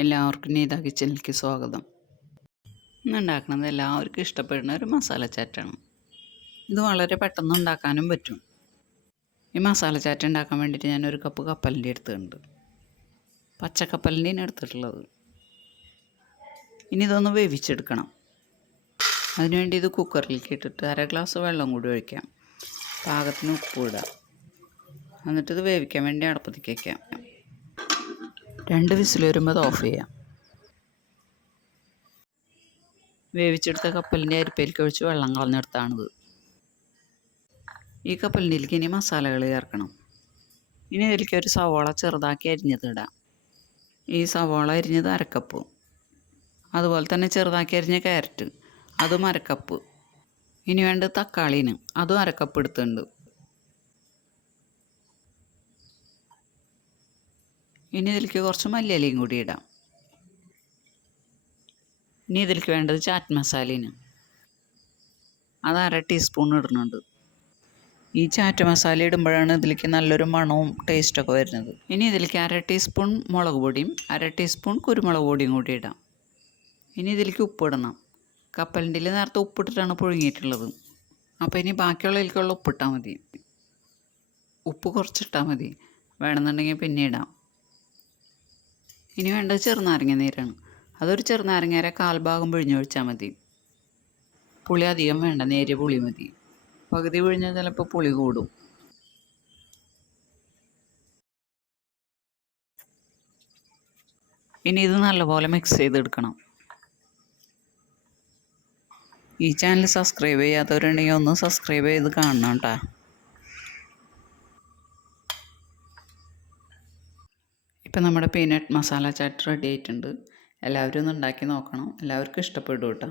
എല്ലാവർക്കും neethakitchenലേക്ക് സ്വാഗതം. ഇന്ന് ഉണ്ടാക്കുന്നത് എല്ലാവർക്കും ഇഷ്ടപ്പെടുന്ന ഒരു മസാല ചാറ്റാണ്. ഇത് വളരെ പെട്ടെന്ന് ഉണ്ടാക്കാനും പറ്റും. ഈ മസാല ചാറ്റ് ഉണ്ടാക്കാൻ വേണ്ടിയിട്ട് ഞാൻ ഒരു കപ്പ് കപ്പലിൻ്റെ എടുത്തിട്ടുണ്ട്. പച്ചക്കപ്പലിൻ്റെയാണ് എടുത്തിട്ടുള്ളത്. ഇനി ഇതൊന്ന് വേവിച്ചെടുക്കണം. അതിനുവേണ്ടി ഇത് കുക്കറിലേക്ക് ഇട്ടിട്ട് 1/2 ഗ്ലാസ് വെള്ളം കൂടി ഒഴിക്കാം. പാകത്തിന് ഉപ്പ് ഇടാം. എന്നിട്ടിത് വേവിക്കാൻ വേണ്ടി അടുപ്പത്തേക്ക് വയ്ക്കാം. 2 വിസിൽ വരുമ്പോൾ അത് ഓഫ് ചെയ്യാം. വേവിച്ചെടുത്ത കപ്പലിൻ്റെ അരിപ്പയിലേക്ക് ഒഴിച്ച് വെള്ളം കളഞ്ഞെടുത്താണിത്. ഈ കപ്പലിൻ്റെയിലേക്ക് ഇനി മസാലകൾ ചേർക്കണം. ഇനി ഇതിലേക്ക് ഒരു സവാള ചെറുതാക്കി അരിഞ്ഞത് ഇടാം. ഈ സവാള അരിഞ്ഞത് 1/2 കപ്പ്. അതുപോലെ തന്നെ ചെറുതാക്കി അരിഞ്ഞ ക്യാരറ്റ് അതും 1/2 കപ്പ്. ഇനി വേണ്ട തക്കാളീന് അതും 1/2 കപ്പ് എടുത്തിട്ടുണ്ട്. ഇനി ഇതിലേക്ക് കുറച്ച് മല്ലിയിലയും കൂടി ഇടാം. ഇനി ഇതിലേക്ക് വേണ്ടത് ചാറ്റ് മസാലയാണ്. അത് 1/2 ടീസ്പൂൺ ഇടുന്നുണ്ട്. ഈ ചാറ്റ് മസാല ഇടുമ്പോഴാണ് ഇതിലേക്ക് നല്ലൊരു മണവും ടേസ്റ്റൊക്കെ വരുന്നത്. ഇനി ഇതിലേക്ക് 1/2 ടീസ്പൂൺ മുളക് പൊടിയും 1/2 ടീസ്പൂൺ കുരുമുളക് പൊടിയും കൂടി ഇടാം. ഇനി ഇതിലേക്ക് ഉപ്പിടണം. കപ്പലിൻ്റെ നേരത്തെ ഉപ്പിട്ടിട്ടാണ് പുഴുങ്ങിയിട്ടുള്ളത്. അപ്പോൾ ഇനി ബാക്കിയുള്ളതിലേക്കുള്ള ഉപ്പിട്ടാൽ മതി. ഉപ്പ് കുറച്ചിട്ടാൽ മതി, വേണമെന്നുണ്ടെങ്കിൽ പിന്നെ ഇടാം. ഇനി വേണ്ടത് ചെറുനാരങ്ങ നീരാണ്. അതൊരു ചെറുനാരങ്ങയുടെ 1/4 ഭാഗം പിഴിഞ്ഞൊഴിച്ചാൽ മതി. പുളി അധികം വേണ്ട, നേരിയ പുളി മതി. പകുതി പിഴിഞ്ഞാൽ ചിലപ്പോൾ പുളി കൂടും. ഇനി ഇത് നല്ലപോലെ മിക്സ് ചെയ്തെടുക്കണം. ഈ ചാനൽ സബ്സ്ക്രൈബ് ചെയ്യാത്തവരുണ്ടെങ്കിൽ ഒന്ന് സബ്സ്ക്രൈബ് ചെയ്ത് കാണണം കേട്ടോ. ഇപ്പം നമ്മുടെ പീനട്ട് മസാല ചാറ്റ് റെഡി ആയിട്ടുണ്ട്. എല്ലാവരും ഒന്ന് ഉണ്ടാക്കി നോക്കണം. എല്ലാവർക്കും ഇഷ്ടപ്പെടും കേട്ടോ.